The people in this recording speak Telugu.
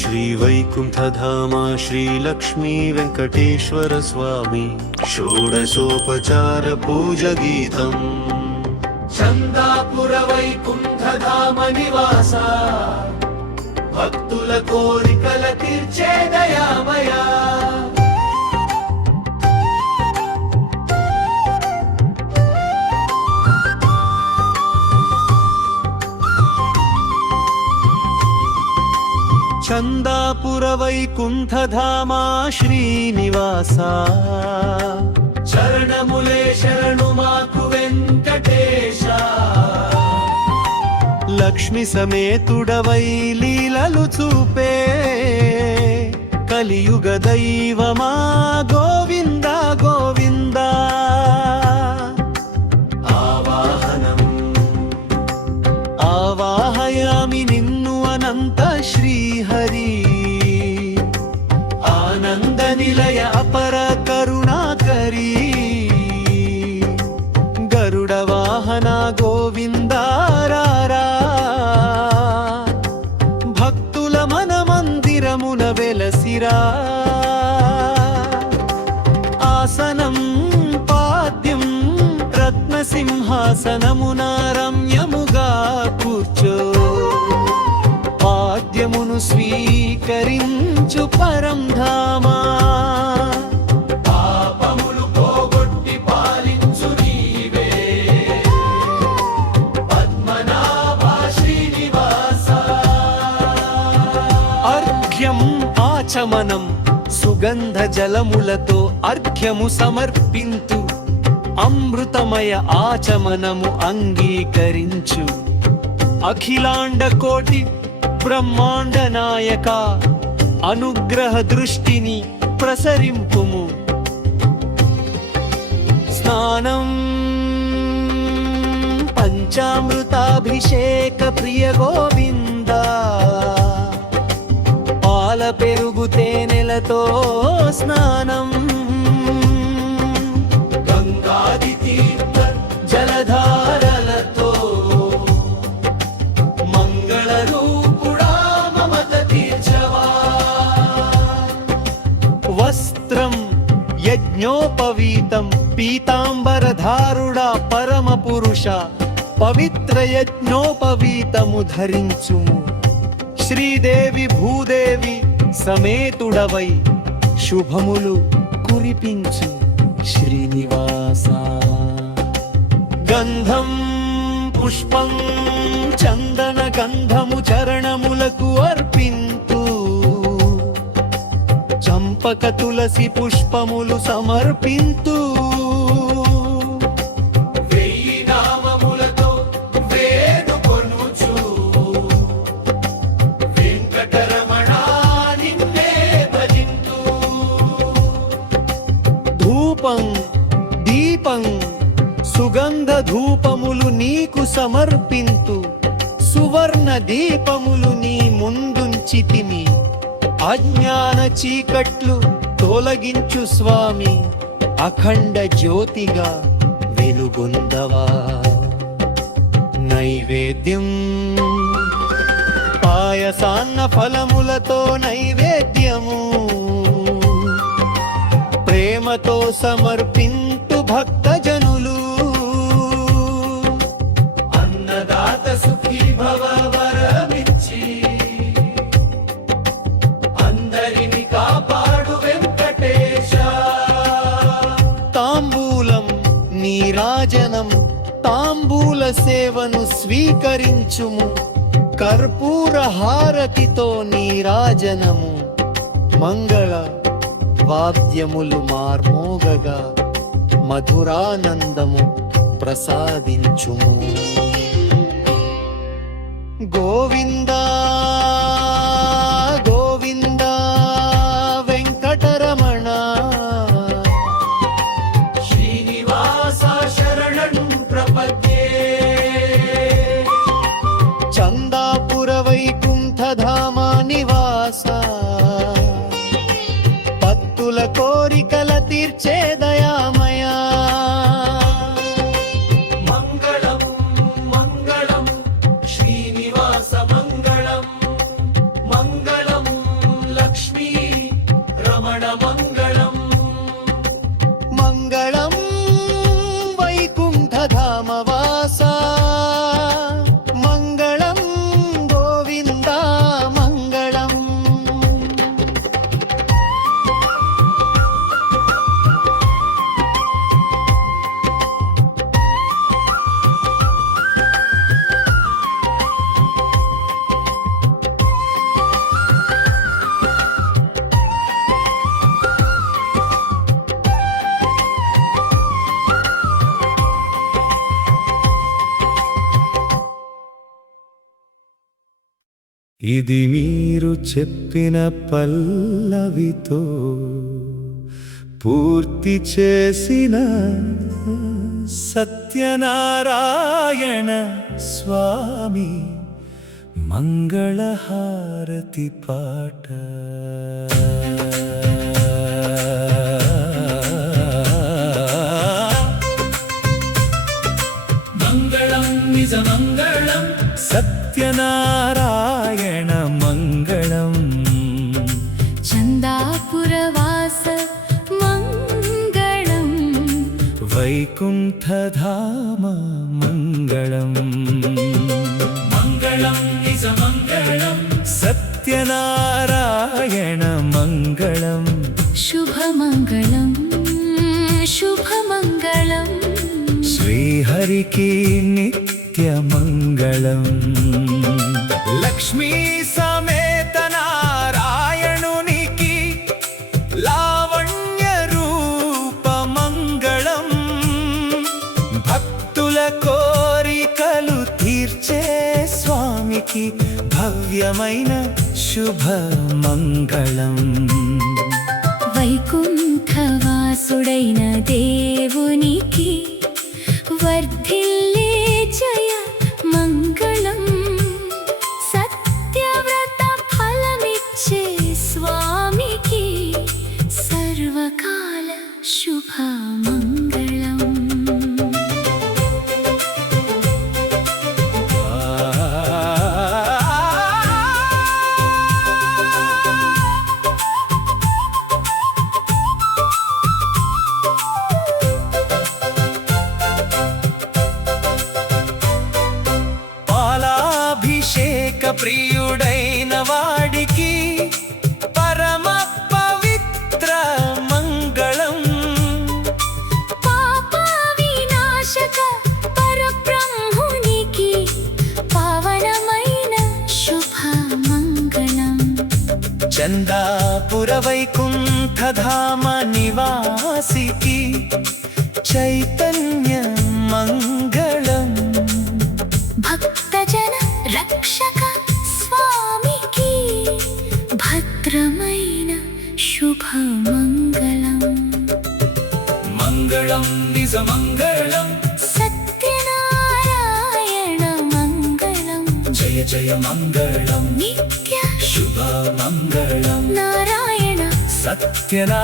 श्रीवैकुण्ठधामा श्रीलक्ष्मी वेङ्कटेश्वर स्वामी षोडशोपचार पूजगीतम् चन्दापुर वैकुण्ठधाम निवास भक्तुल कोरिकल तीर्चे दयामया चन्दापुर वैकुण्ठधामा श्रीनिवासा चरणमुले शरणु माकु वेङ्कटेश लक्ष्मी समेतुडवै लीललु चूपे కలియుగ దైవమా గోవింద గోవింద ఆవాహయామి నిన్ను అనంత శ్రీహరి ఆనంద నిలయ అపర కరుణాకరి గరుడ వాహన గోవిందారారా భక్తుల మన మందిరమున వెలసిరా ఆసనం పాద్యం రత్నసింహాసనమున రమ్యముగా కూర్చో పాద్యమును స్వీకరించు పరం ధామా పాపములు పోగొట్టి పాలించు నీవే పద్మనాభ శ్రీనివాస అర్ఘ్యం ఆచమనం సుగంధ జలములతో అర్ఘ్యము సమర్పింతు అమృతమయ ఆచమనము అంగీకరించు అఖిలాండ కోటి బ్రహ్మాండ నాయక అనుగ్రహ దృష్టిని ప్రసరింపుము స్నానం పంచామృతాభిషేక ప్రియ గోవింద పాల పెరుగు తేనెలతో స్నానం గంగాది తీర్థ జలధారలతో మంగళ రూపుడా మమత తీర్చవా వస్త్రం యజ్ఞోపవీతం పీతాంబరధారుడా పరమ పురుష పవిత్ర యజ్ఞోపవీతము ధరించుము శ్రీదేవి భూదేవి సమేతుడవై శుభములు కురిపించు శ్రీనివాస గంధం పుష్పం చందన గంధము చరణములకు అర్పింతు చంపక తులసి పుష్పములు సమర్పింతు వెయ్యి నామములతో వేడుకొనుచు వెంకటరమణ నిన్నే భజింతు ధూపం దీపం సుగంధ ధూపములు నీకు సమర్పింతు సువర్ణ దీపములు నీ ముందుంచితిమి అజ్ఞాన చీకట్లు తొలగించు స్వామి అఖండ జ్యోతిగా వెలుగొందవా నైవేద్యం పాయసాన్న ఫలములతో నైవేద్యము ప్రేమతో సమర్పింతు భక్తజనులు అన్నదాత సుఖీ భవ వరమిచ్చి అందరిని కాపాడు వెంకటేశ తాంబూలం నీరాజనం తాంబూల సేవను స్వీకరించుము కర్పూర హారతితో నీరాజనము మంగళ వాద్యములు మార్మోగగా మధురానందము ప్రసాదించుము గోవిందా గోవిందా వెంకటరమణ శ్రీనివాస శరణం ప్రపద్యే చందాపుర వైకుంఠధామ నివాస భక్తుల కోరికల తీర్చే దయామయా మంగళం మంగళం శ్రీనివాస మంగళం ఇది మీరు చెప్పిన పల్లవితో పూర్తి చేసిన సత్యనారాయణ స్వామి మంగళహారతి పాట. మంగళం నిజ మంగళం సత్యనారాయణ మంగళం. చందాపురవాస మంగళం. వైకుంఠధామ మంగళం. మంగళం నిజ మంగళం సత్యనారాయణ మంగళం. శుభమంగళం శుభమంగళం. శ్రీహరికి నిత్య మంగళం. లక్ష్మీ సమేత నారాయణునికి లావణ్య రూప మంగళం. భక్తుల కోరికలు తీర్చే స్వామికి భవ్యమైన శుభ మంగళం. వైకుంఠవాసుడైన దేవునికి వర్ధిల్లే జయ మంగళం. సత్యవ్రత ఫలమిచ్చే స్వామికి సర్వకాల శుభ మంగళం. పాలాభిషేక ప్రియుడైన వాడికి పరమ పవిత్ర మంగళం. పాప వినాశక పరబ్రహ్మునికి పావనమైన శుభ మంగళం. చందాపుర వైకుంఠధామ నివాసికి చైతన్య మంగళం. భక్తజన రక్షక స్వామికి భద్రమైన శుభ మంగళం. మంగళం నిజ మంగళం సత్యనారాయణ మంగళం. జయ జయ మంగళం నిత్య శుభ మంగళం నారాయణ సత్యనా